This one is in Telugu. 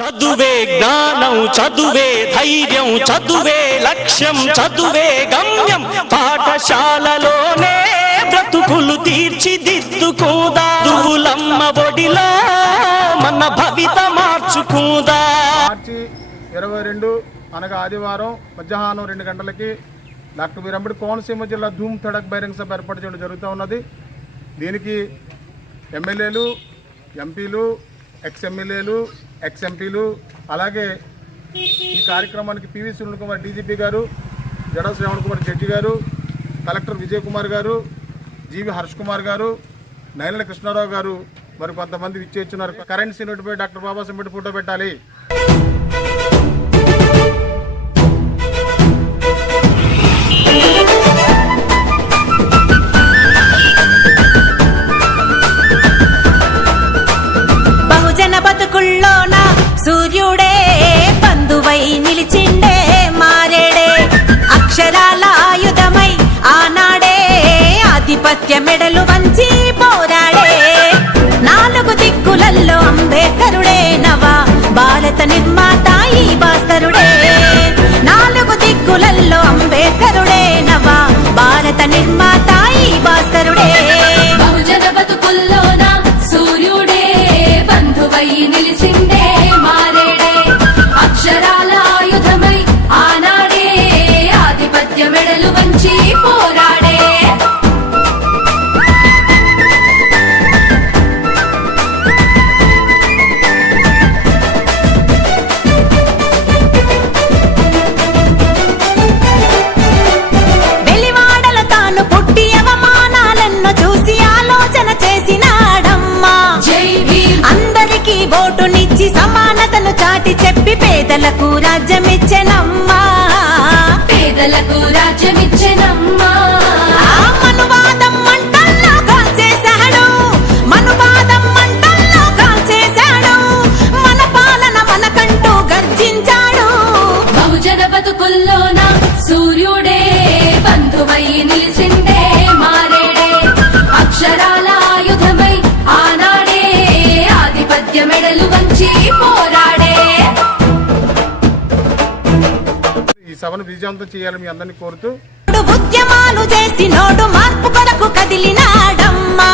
చదువే జ్ఞానం, చదువే ధైర్యం, చదువే లక్ష్యం, చదువే గమ్యం. పాఠశాలలోనే బ్రతుకులు తీర్చిదిద్దుకుందా. దువులమ్మ ఒడిలో మన భవిత మార్చుకుందా. మార్చి 22 అనగా ఆదివారం మధ్యాహ్నం 2 గంటలకి డాక్టర్ బి.ఆర్. అంబేద్కర్ కోనసీమ జిల్లా ధూమ్ తడక్ బహిరంగ సభ ఏర్పాటు చేయడం జరుగుతూ ఉన్నది. దీనికి ఎమ్మెల్యేలు, ఎంపీలు, ఎక్స్-ఎమ్మెల్యేలు, ఎక్స్-ఎంపీలు, అలాగే ఈ కార్యక్రమానికి పివి సునీల్ కుమార్ డీజీపీ గారు, జడా శ్రావణ్ కుమార్ జడ్జి గారు, కలెక్టర్ విజయ్ కుమార్ గారు, జీవి హర్ష్ కుమార్ గారు, నైలన కృష్ణారావు గారు మరి కొంతమంది విచ్చేస్తున్నారు. కరెంట్ సీనియర్పై డాక్టర్ బాబాసాహెబ్ అంబేద్కర్ ఫోటో పెట్టాలి. బహుజన బతుకుల్లోన సూర్యుడే బంధువై నిలిచిండే, మారేడే అక్షరాల ఆయుధమై ఆనాడే ఆధిపత్య మెడలు వంచి పోరాడే. 4 దిక్కులల్లో అంబేద్కరుడే నవ భారత నిర్మాత ఈ భాస్కరుడే. 4 దిక్కులల్లో అంబేద్కరుడే నవ భారత నిర్మాత ఈ భాస్కరుడే. బహుజన బతుకుల్లోన సూర్యుడే బంధువై నిలిసిండే, మారేడే అక్షరాల ఆయుధమై ఆనాడే ఆధిపత్య మెడలు వంచి పోరాడే. వెలివాడల తాను పుట్టి అవమానాలెన్నో చూసి ఆలోచన చేసినాడమ్మా. జై భీమ్. అందరికీ ఓటునిచ్చి సమానతను చాటి చెప్పి పేదలకు రాజ్యమిచ్చెనమ్మా. పేదలకు రాజ్యమిచ్చెనమ్మా. ఆ మనువాదం మంటల్లో కాల్చేశాడు, మనువాదం మంటల్లో కాల్చేశాడు. మన పాలన మనకంటూ గర్జించాడు. బహుజన బతుకుల్లోన సూర్యుడే బంధువై నిలిసిండే, మారేడే అక్షరాల ఆయుధమై ఆనాడే ఆధిపత్య మెడలు వంచి పోరాడే. ఈ సభను విజయవంతం చేయాలని మీ అందరినీ కోరుతూ ఉద్యమాలు చేసి నోడు మార్పు కొరకు కదిలినాడమ్మా.